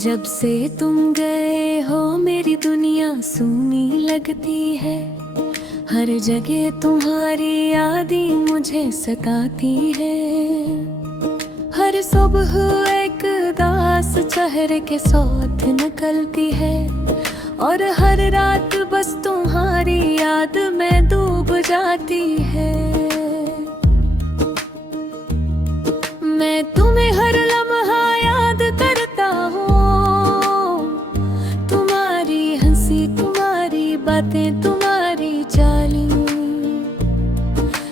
जब से तुम गए हो मेरी दुनिया सूनी लगती है। हर जगह तुम्हारी यादें मुझे सताती है। हर सुबह एक उदास चेहरे के साथ निकलती है और हर रात बस तुम्हारी याद में डूब जाती है। मैं तुम्हें हर लम्हा याद करता हूँ, तुम्हारी हंसी, तुम्हारी बातें, तुम्हारी चालें,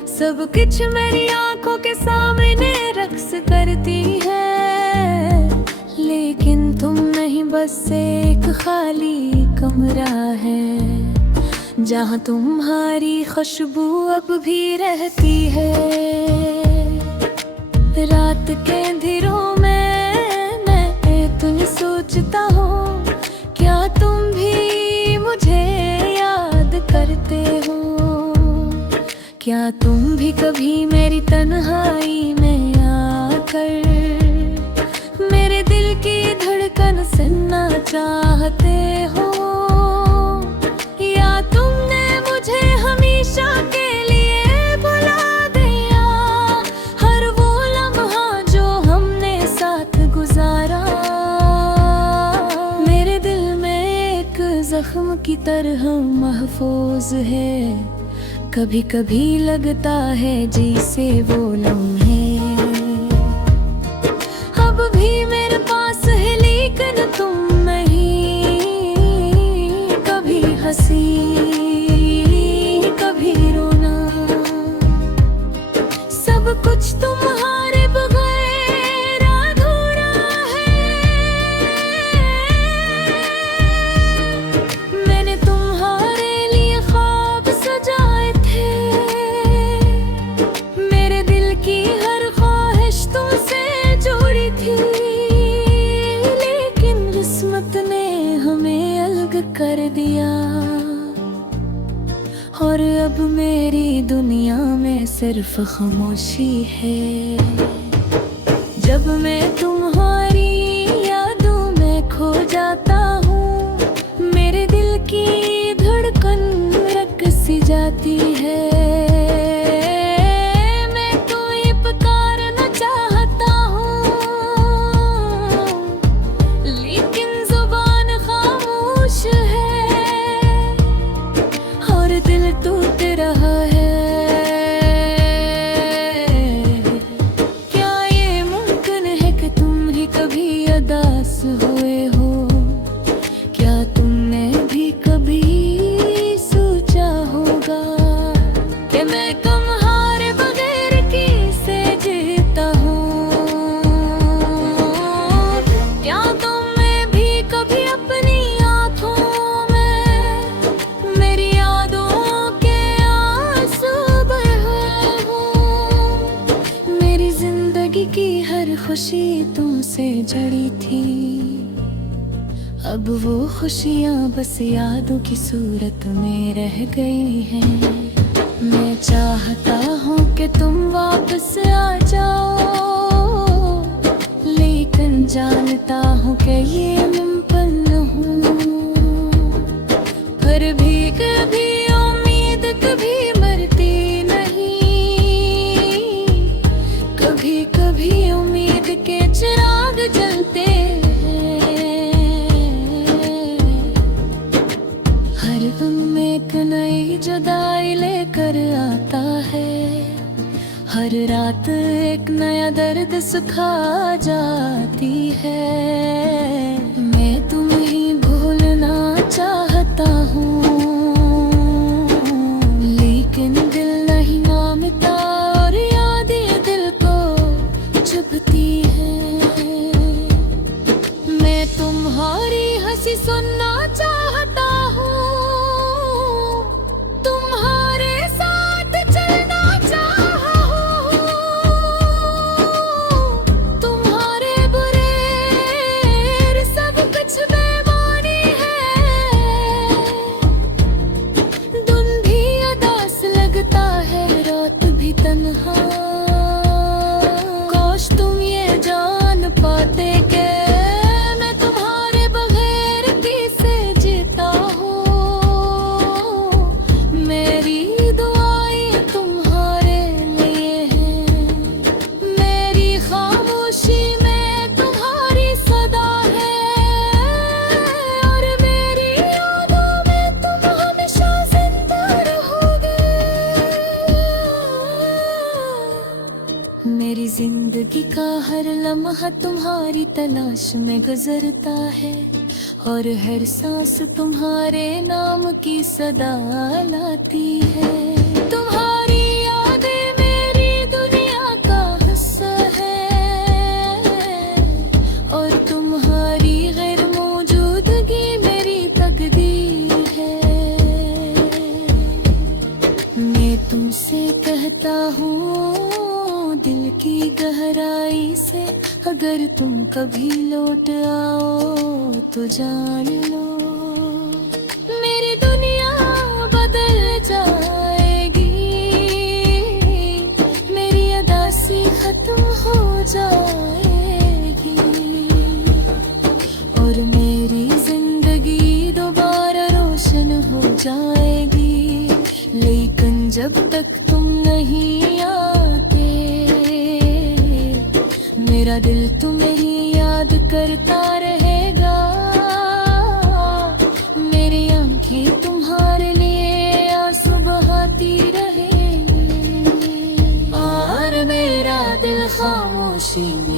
सब कुछ मेरी आंखों के सामने रक्स करती है। लेकिन तुम नहीं, बस एक खाली कमरा है जहाँ तुम्हारी खुशबू अब भी रहती है। रात के अंधेरों में मैं तुम्हें सोचता हूँ, क्या तुम भी मुझे याद करते हो? क्या तुम भी कभी मेरी तन्हाई में आकर मेरे दिल की धड़कन सुनना चाहते हो? या तुमने मुझे हमेशा के लिए भुला दिया, हर वो लम्हा जो हमने साथ गुजारा मेरे दिल में एक जख्म की तरह महफूज है। कभी कभी लगता है जैसे वो लम्हे अब भी मेरे पास है, लेकिन तुम नहीं। कभी हंसी, कभी रोना, सब कुछ तुम्हारे बगैर अधूरा है। मैंने तुम्हारे लिए ख्वाब सजाए थे, मेरे दिल की हर ख्वाहिश तुमसे जुड़ी थी, लेकिन किस्मत ने हमें अलग कर दिया। और अब मेरी दुनिया में सिर्फ खामोशी है। जब मैं तुम्हारी यादों में खो जाता हूँ, मेरे दिल की धड़कन रुक सी जाती है। मैं तुम्हें पुकारना चाहता हूँ, लेकिन जुबान खामोश है और दिल टूट रहा है। क्या ये मुमकिन है कि तुम ही कभी उदास हुए हो? क्या तुमने भी कभी सोचा होगा कि मैं तुम्हारे बगैर कैसे जीता हूँ? क्या तुमने भी कभी अपनी आँखों में मेरी यादों के आंसू बहाए हो? मेरी जिंदगी की हर खुशी तुमसे जड़ी थी, अब वो खुशियाँ बस यादों की सूरत में रह गई हैं। मैं चाहता हूँ कि तुम वापस आ जाओ, लेकिन जानता हूँ कि ये मुमकिन नहीं। पर भी कभी उम्मीद कभी मरती नहीं, कभी कभी उम्मीद के चिराग जलते हैं। हर गम एक नई जुदाई लेकर आता है, हर रात एक नया दर्द सुखा जाती है। मैं तुम्हें भूलना चाहता हूँ, लेकिन दिल नहीं मानता और यादें दिल को चुभती है। मैं तुम्हारी हंसी सुनना चाहता हूँ, तुम्हारे साथ चलना चाहता हूँ, तुम्हारे बुरे सब कुछ बेमानी है। जिंदगी का हर लम्हा तुम्हारी तलाश में गुजरता है, और हर सांस तुम्हारे नाम की सदा लाती है। तुम्हारी यादें मेरी दुनिया का हिस्सा है, और तुम्हारी गैर मौजूदगी मेरी तकदीर है। मैं तुमसे कहता हूँ दिल की गहराई से, अगर तुम कभी लौट आओ तो जान लो मेरी दुनिया बदल जाएगी, मेरी अदासी खत्म हो जाएगी, और मेरी जिंदगी दोबारा रोशन हो जाएगी। लेकिन जब तक तुम नहीं आते, मेरा दिल तुम्हें याद करता रहेगा। मेरी आंखें तुम्हारे लिए आंसू बहाती रहेंगी, और मेरा दिल खामोशी में